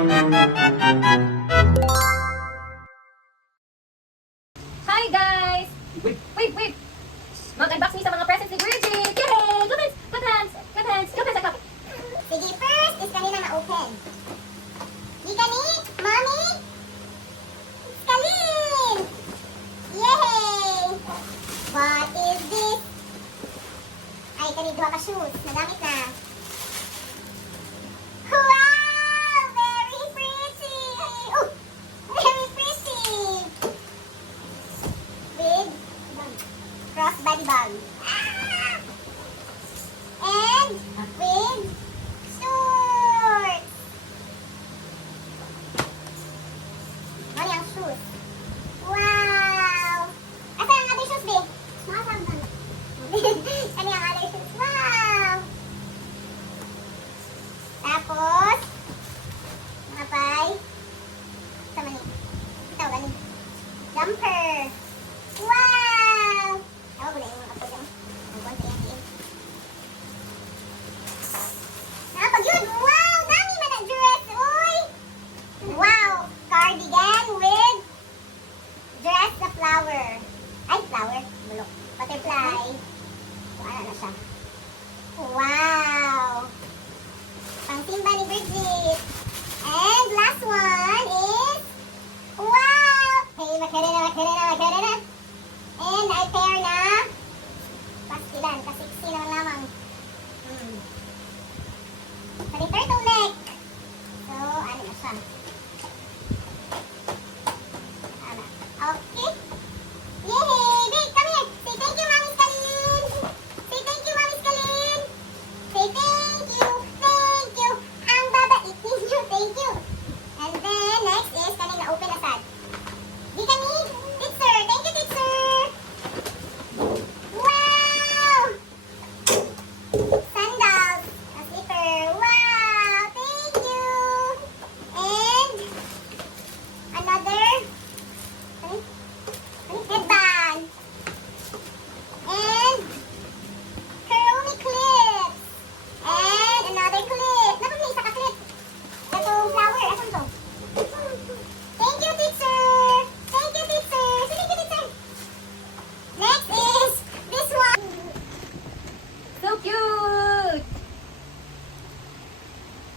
Hi guys! Wait! Mag-unbox me sa mga presents ni Bridget! Yay! Good hands! Sige, first is kanina na-open. Di kani, Mommy? Kalin! Yay! What is this? Ay, kani duha ka shoes. Nagamit na. Wow! Very pretty! Oh! Very pretty! With crossbody bag. And with shorts. Ano yung shoes? Wow! Asa ang other shoes, babe? Ano yung other shoes? Wow! Tapos, mga pay. Sama ni. Ito, galing. Jumper. Wow! Ewan ko na yung mga kapag. Ang konti yan din. Napag yun! Wow! Dami man ang dress! Uy! Wow! Cardigan with dress na flower. Ay, flower. Bulok. Butterfly. So, ano na siya? Wow! Pang simba ni Bridget. And last one is wow! Hey, makarena. And I pair na pastilan. Kasi naman lamang. Kani turtleneck. So, ano na siya? Tama. Okay. Yay! Babe, come here. Say thank you, Mami Kalin. Say thank you, Mami Kalin. Say thank you. Thank you. Ang babait ninyo. Thank you. And then, next is kani na-open na sad. Di kani? Teacher. Thank you, teacher. Wow! Sandals. A slipper. Wow! Thank you. And another headband. And curly clips. And another clip. Dapat may isa ka clip. Itong flower. Asan to? Thank you, teacher. Thank you, teacher. Thank you, teacher. Next is this one. So cute!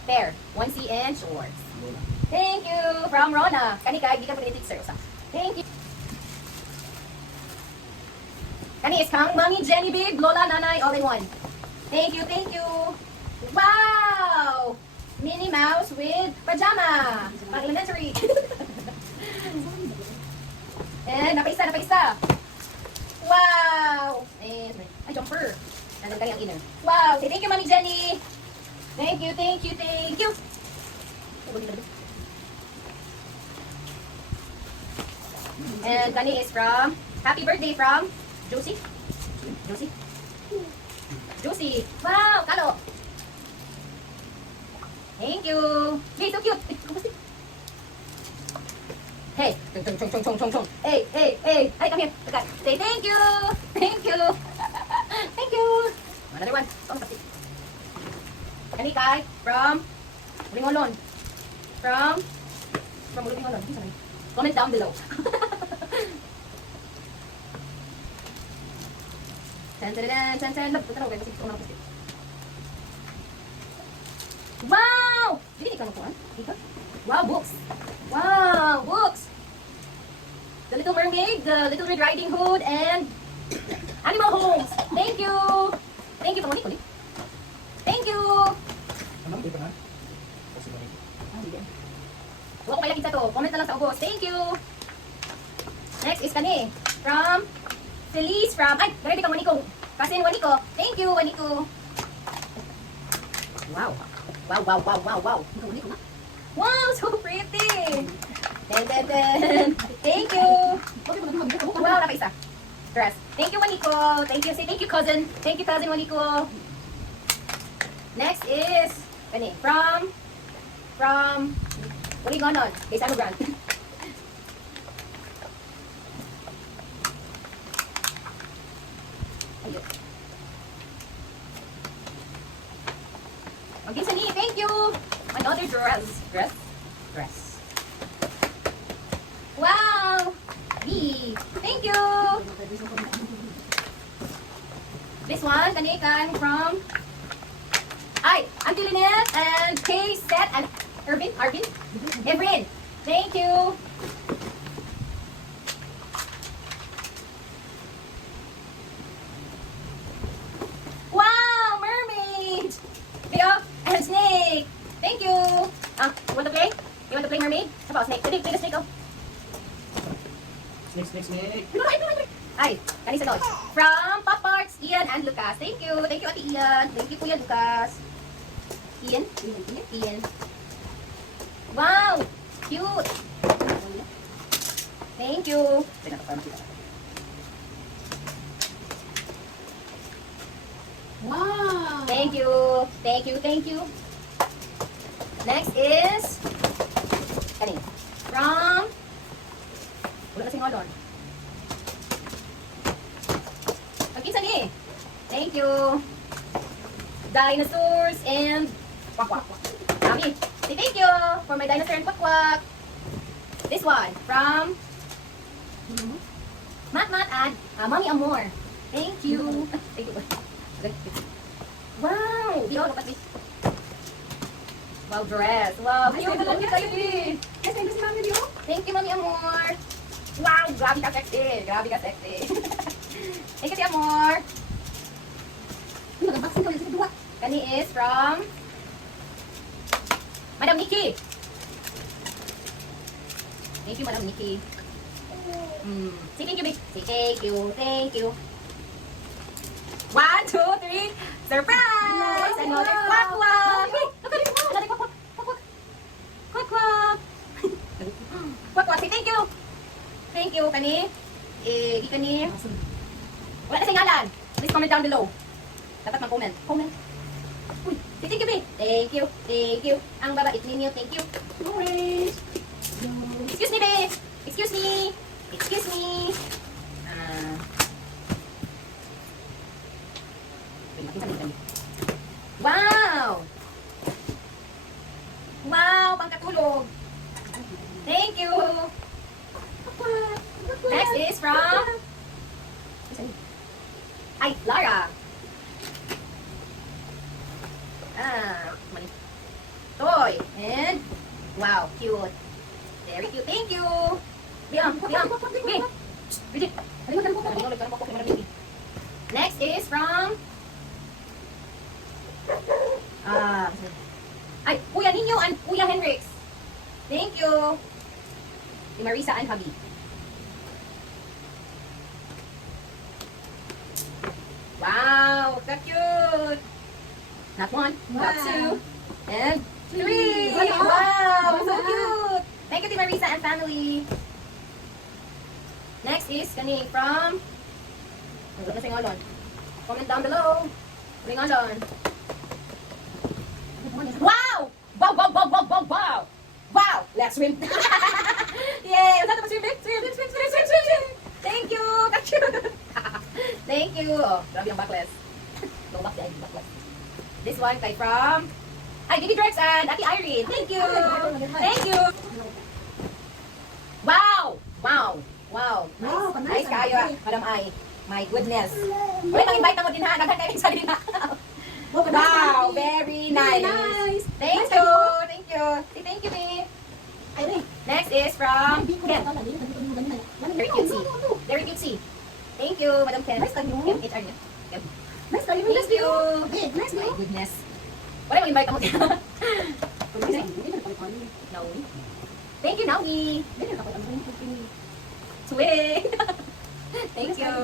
Pair, 1C and shorts. Thank you! From Rona. Kani ka, hindi ka pwede sir. Thank you. Kani is kang Mami Jenny Big, Lola, Nanay, all in one. Thank you. Wow! Minnie Mouse with pajama. Pang elementary. And napaisa. Wow! And ay, jumper. Nandun kanyang inner. Wow! Say thank you, Mami Jenny! Thank you. And kani is from, happy birthday from Josie. Wow! Kalo! Thank you! Yay, so cute! Hey! Chung. Hey! Ay, come here! Say thank you! Thank you! Another one. Kani kay from Ringolon. From Ringolon. Comment down below. Tan. Wow! Hindi ka nakuha? Wow, books. The Little Mermaid, the Little Red Riding Hood, and Animal Homes. Thank you. Thank you, Pamoni. Thank you. Huwag ko kaya kita to. Comment na lang sa ubos. Thank you. Next is kani. From Felice from, ay, narinig kang Waniko. Kasi Waniko. Thank you, Waniko. Wow. Wow, so pretty. Ten. Thank you. Wow, nakaisa. Dress. Thank you, Waniko. Say thank you, cousin. Thank you, cousin Waniko. Next is, kani, from, what are you going on? Kay Sano Brand. Ayun. Okay, Sani, thank you. Another dress. dress. Wow! Yee! Thank you! This one, kani kan from Auntie Lynette and Kay, Seth, and Arvin? Evelyn. Thank you! Wow! Mermaid! Video and snake! Thank you! You want to play? You want to play mermaid? How about snake? Play the snake, oh. Snake. Ay, kanisa doon. From Pop Parts, Ian and Lucas. Thank you. Thank you, Ate Ian. Thank you, Kuya Lucas. Ian. Wow! Cute! Thank you. Wow! Thank you. Next is kanin. From wala na sing order. Pagkisa ni. Thank you. Dinosaurs and kwak. Mami, say thank you for my dinosaur and kwak. This one from Mat and Mommy Amor. Thank you. Thank you. Wow! Di ako dapat wow, dress. Wow, cute naman niya kayo eh. Yes, thank you si Mami Dio. Thank you, Mami Amor. Wow, grabe ka sexy. Thank you, si Amor. Ano nag-unboxing ko yun? Sige, duwa. Kani is from Madam Nikki. Thank you, Madam Nikki. Say thank you, babe. Say thank you. 1, 2, 3. Surprise! Another quack-quack! Another quack-quack! Quack-quack, say thank you! Thank you, kani. Di kani. Wala na sa ngalan. Please comment down below. Dapat mag-comment. Comment. Uy, say thank you, babe. Thank you. Ang babait ninyo, thank you. No worries. Excuse me, babe. Excuse me. Wow! Wow, pangkatulog. Thank you. Next is from Lara. Money. Toy. And wow, cute. Very cute. Thank you. Bridget. Next is from Kuya Nino and Kuya Henrix. Thank you. Si Marisa and Habi. Wow, so cute. Not one, not two, and three. Wow, so cute. Thank you, Marisa and family. Next is kani from comment down below. Wow! Wow! Let's swim. Yay! Swim. Thank you. Thank you. Oh, grabe ang backless. No backless. This one kay from Baby Drex and Ate Irene. Thank you. Wow! Nice kayo, Madam Ai. My goodness. Wait, invite mo din ha. Daghan kayo sa din ha. Wow, very nice. Thank you. Say thank you, babe. Next is from Ken. Very cutesy. Thank you, Madam Ken. Ken, HR niya. Ken. Thank you. My goodness. Wala mo invite mo din. Naomi. Thank you, Naomi. Sweet. Thank you.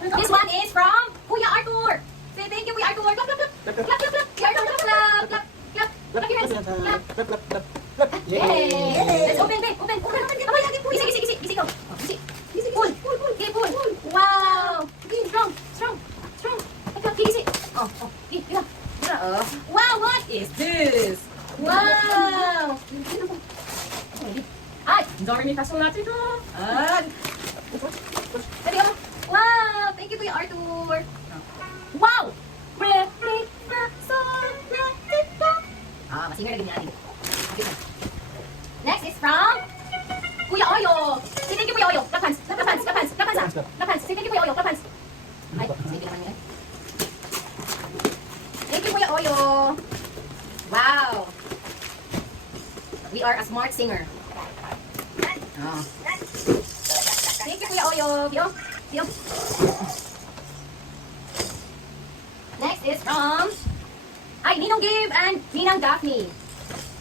This one is from Kuya Arthur. Say thank you, Kuya Arthur. Clap. Kuya Arthur, clap. Clap your hands. Clap. Yay. Let's open, babe. Open. Gisi go. Pull. Wow. Strong. Gisi. Wow, what is this? Wow. Ay, dami kaso natin ito. Wow, thank you, Kuya Arthur. Wow. singer na ganyan. Next is from Kuya Oyo. Say thank you, Kuya Oyo. Clap hands. Clap hands. Clap hands. Clap hands. Clap hands. Say thank you, Kuya Oyo. Clap hands. Ay, sige naman yun. Thank you, Kuya Oyo. Wow. We are a smart singer. Oh. Thank you, Kuya Oyo. Bio. Bio. Next is from Ninong Gabe and Ninang Daphne.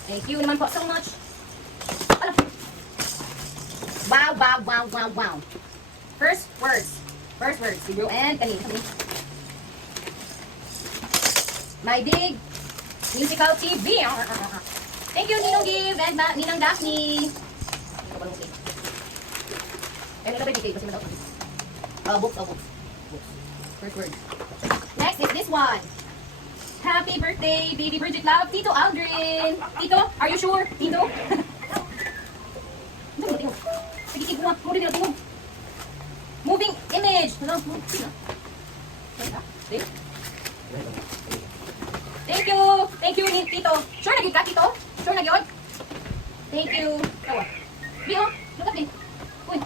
Thank you naman po so much. Alam. Wow, wow, wow, wow, wow. First words. Si Bro and kanina. My big musical TV. Thank you, Ninong Gabe and Ninang Daphne. Books. First word. Next is this one. Happy birthday, baby Bridget love, Tito Aldrin. Tito, are you sure? Tito? Sige, tingog. Moving image. Thank you, Tito. Sure na ka, Tito? Sure na yun? Thank you. Tawa. Bio, look at me. Uy.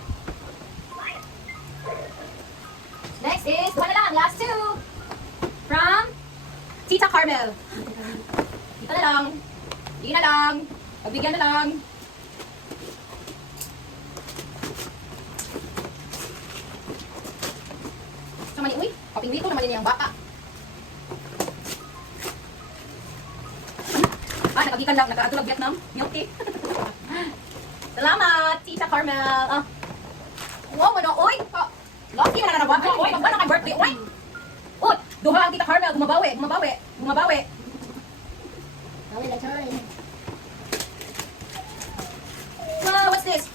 Next is, one na lang, last two. From Tita Carmel. Dito na lang. Hindi na lang. Pagbigyan na lang. Sama ni, uy, kaping-wito naman din yung baka. Nakagikan lang. Nakakatulog Vietnam. Milky. Salamat, Tita Carmel. Wow, ano, uy. Lucky na na baka. Uy, magba na kay birthday. Uy. Uy, duha ang Tita Carmel. Gumabawi. Wow, what's this?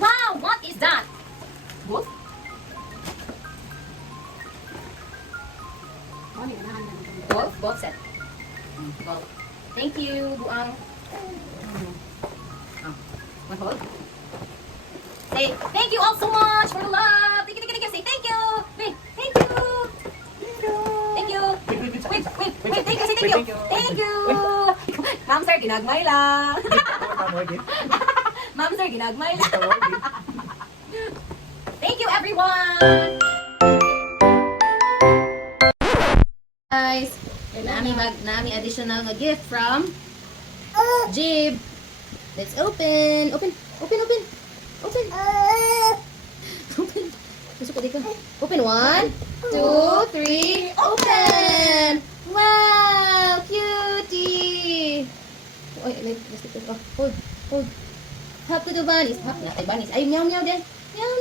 Wow, what is that? Book? Book set. Book. Thank you, Buang. Hold. Say thank you all so much for the love. Thank you. Say thank you. Wait, thank you. Thank you. Wait, thank you. Say thank you. Thank you. Ma'am sir, ginagmay lang. Ma'am sir, ginagmay lang. Thank you, everyone. Guys, nami additional nga gift from Jib. Let's open. Open. Gusto ko dito. Open 1, 2, 3. Open! Wow! Cutie! Hold. Hop to the bunnies. Hop na kay bunnies. Ay, meow din. Meow.